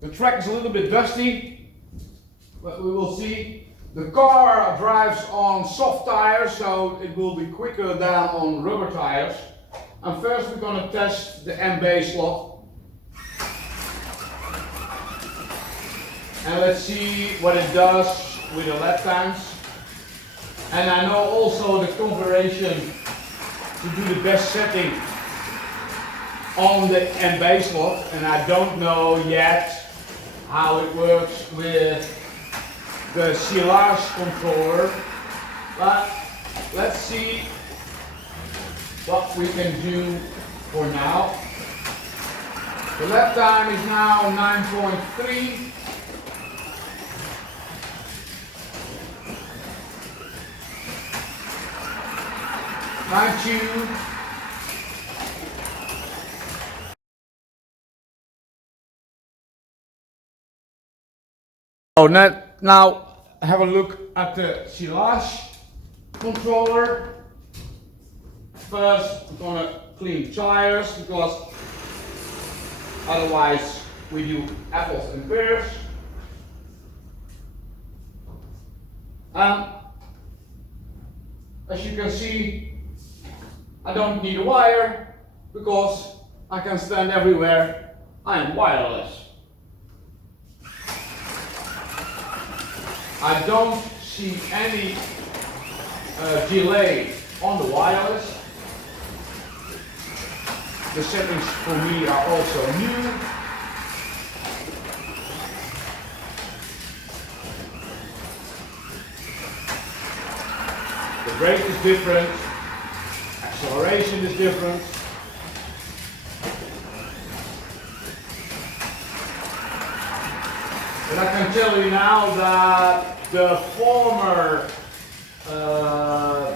The track is a little bit dusty, but we will see. The car drives on soft tires, so it will be quicker than on rubber tires. And first we're going to test the MB slot. And let's see what it does with the lap times. And I know also the configuration to do the best setting on the MB slot, and I don't know yet how it works with the Sillage controller, but let's see what we can do for now. The lap time is now 9.3. So now have a look at the Sillage controller. First, I'm gonna clean tires because otherwise we do apples and pears. As you can see, I don't need a wire because I can stand everywhere. I am wireless. I don't see any delay on the wireless. The settings for me are also new. The brake is different. Acceleration is different. But I can tell you now that the former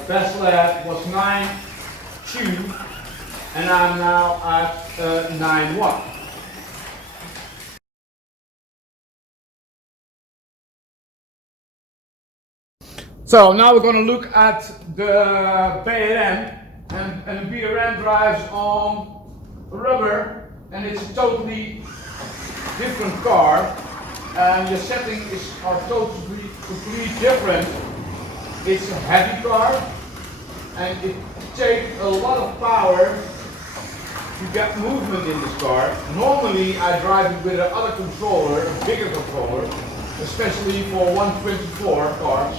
best lap was 9.2 and I'm now at 9.1. So now we're going to look at the BRM, and the BRM drives on rubber, and it's a totally different car, and the settings are totally completely different. It's a heavy car, and it takes a lot of power to get movement in this car. Normally I drive it with another controller, a bigger controller, especially for 124 cars.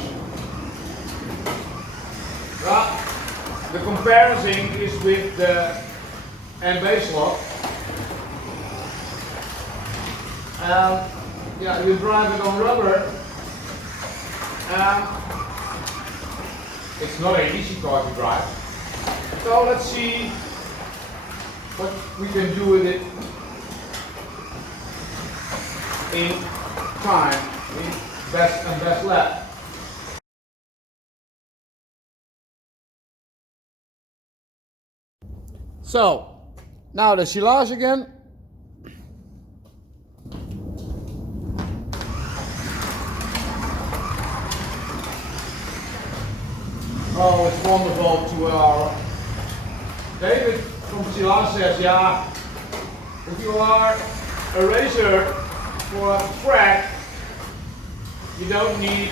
The comparison is with the MB slot. Yeah, you drive it on rubber. It's not an easy car to drive. So let's see what we can do with it in time, in best and best lap. So, now the Sillage again. Oh, it's wonderful to David from Sillage says, yeah, if you are a racer for a track, you don't need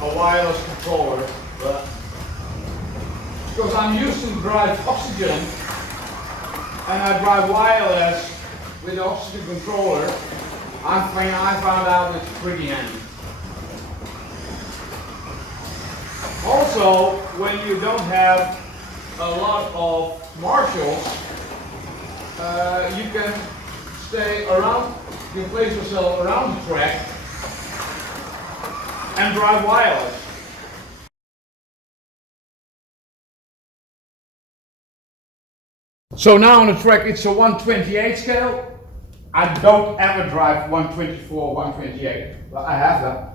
a wireless controller, but because I'm used to drive oxygen, and I drive wireless with the oxygen controller, I found out it's pretty handy. Also, when you don't have a lot of marshals, you can stay around, you can place yourself around the track and drive wireless. So now on the track it's a 128 scale. I don't ever drive 124, 128, but I have that.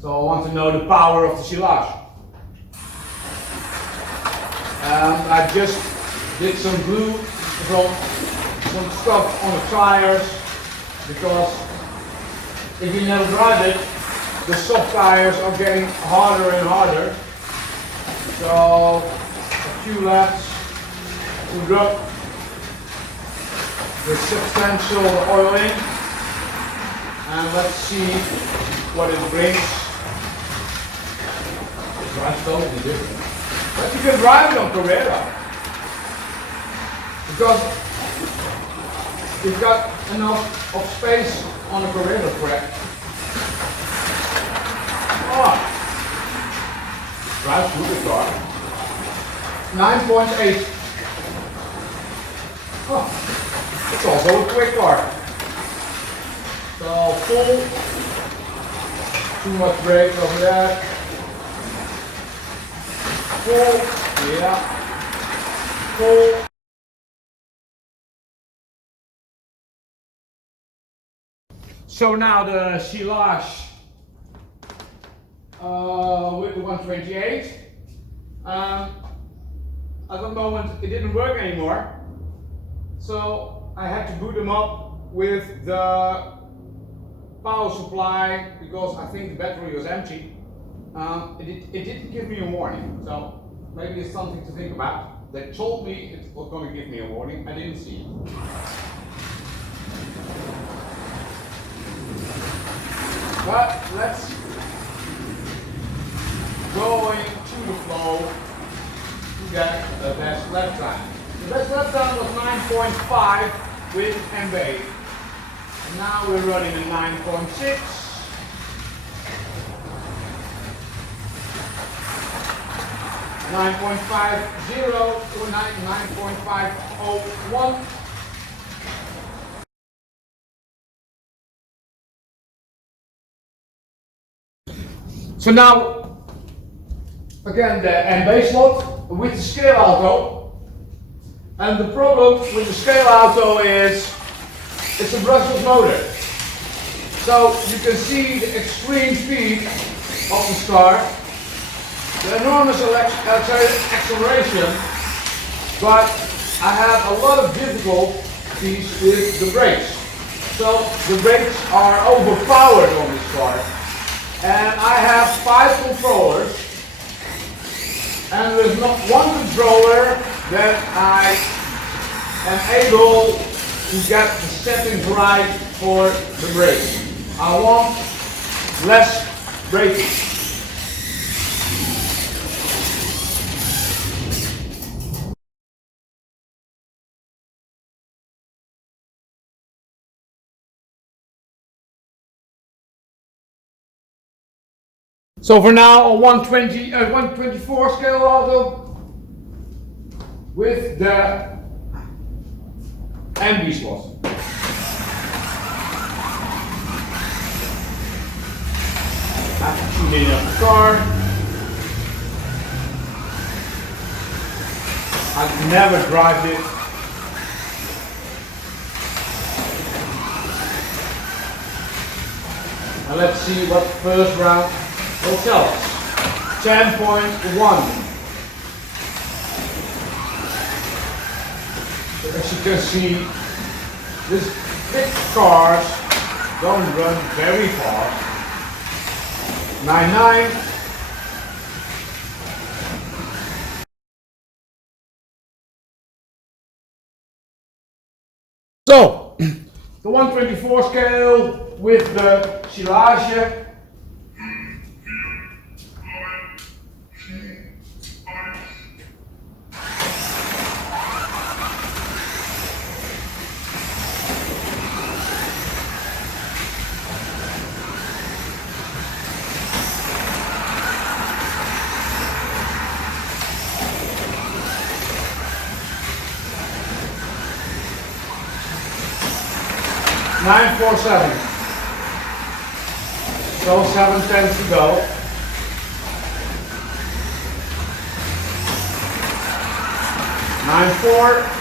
So I want to know the power of the Sillage. I just did some glue, some stuff on the tires, because if you never drive it, the soft tires are getting harder and harder. So a few laps to rub the substantial oil in. And let's see what it brings. It drives totally different. But you can drive it on Carrera. Because you've got enough of space on a Carrera track. Oh, drives through the car. 9.8. Oh, it's also a quick car. So full. Too much brake over there. Full. Yeah. Full. So now the Sillage with the 128. At the moment it didn't work anymore, so I had to boot them up with the power supply because I think the battery was empty. It didn't give me a warning, so maybe it's something to think about. They told me it was going to give me a warning, I didn't see it. But let's go into the flow to get the best lap time. The best lap time was 9.5 with MB. Now we're running a 9.6. (9.50) to 9.501. So now, again the MB slot with the scale auto. And the problem with the scale auto is it's a brushless motor. So you can see the extreme speed of the start, the enormous acceleration, but I have a lot of difficulties with the brakes. So the brakes are overpowered on this car. And I have 5 controllers, and there's not one controller that I am able to get the settings right for the brake. I want less braking. So for now, a 124 scale auto with the MB slot. I have to tune in of the car. I've never drive it. Now let's see what the first round will tell us. 10.1. So as you can see, these big cars don't run very fast. 9.9. So, the 124 scale with the Sillage. (947). So 7/10 to go. 9.4.